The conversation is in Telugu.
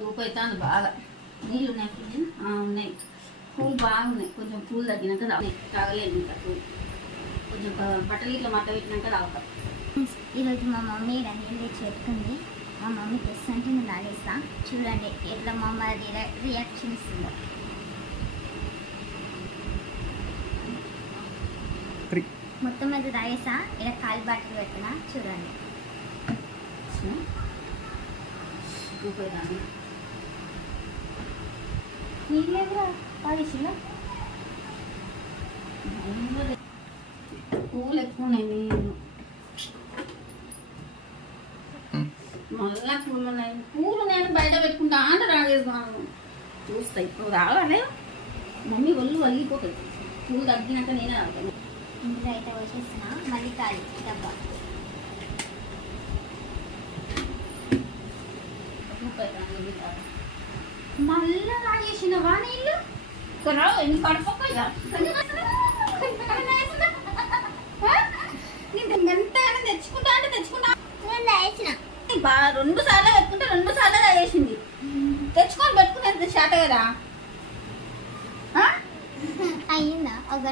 దూపు అవుతుంది బాగా. నీళ్ళు ఉన్నాయి ఉన్నాయి. పూలు బాగున్నాయి. కొంచెం పూలు తగ్గినాక తాగలేదు. ఇంకా పూలు కొంచెం బట్టలు ఇట్లా మట్ట పెట్టినాక తాగుతాం. ఈరోజు మా మమ్మీ నీళ్ళు తెచ్చి పెట్టుకుంది. మా మమ్మీ తెస్తుంటే నేను తాగేస్తా. చూడండి ఎట్లా మా అమ్మ రియాక్షన్ ఇస్తుందో. మొత్తం అది తాగేసా. ఇలా కాలు బాటలు పెట్టినా చూడండి. నీళ్ళేరా తాగేసిలా. పూలు ఎక్కువ ఉన్నాయి. నీళ్ళు మళ్ళా పూలు ఉన్నాయి. పూలు నేను బయట పెట్టుకుంటా అంటే తాగేసుకున్నాను. చూస్తాయి ఇప్పుడు తాగాలి. మమ్మీ ఒళ్ళు వలిగిపోతుంది. పూలు తగ్గినాక నేనే తాగుతాను. ఇందులో అయితే వచ్చేసిన మళ్ళీ ఖాళీ డబ్బా. మళ్ళా తాగేసినవా నీళ్ళు? ఎన్ని పడిపోయా తెచ్చుకుంటా అంటే తెచ్చుకుంటా. 2 సార్లు పెట్టుకుంటే 2 సార్లు తాగేసింది. తెచ్చుకొని పెట్టుకునేది శాత కదా. అయ్యిందా ఒక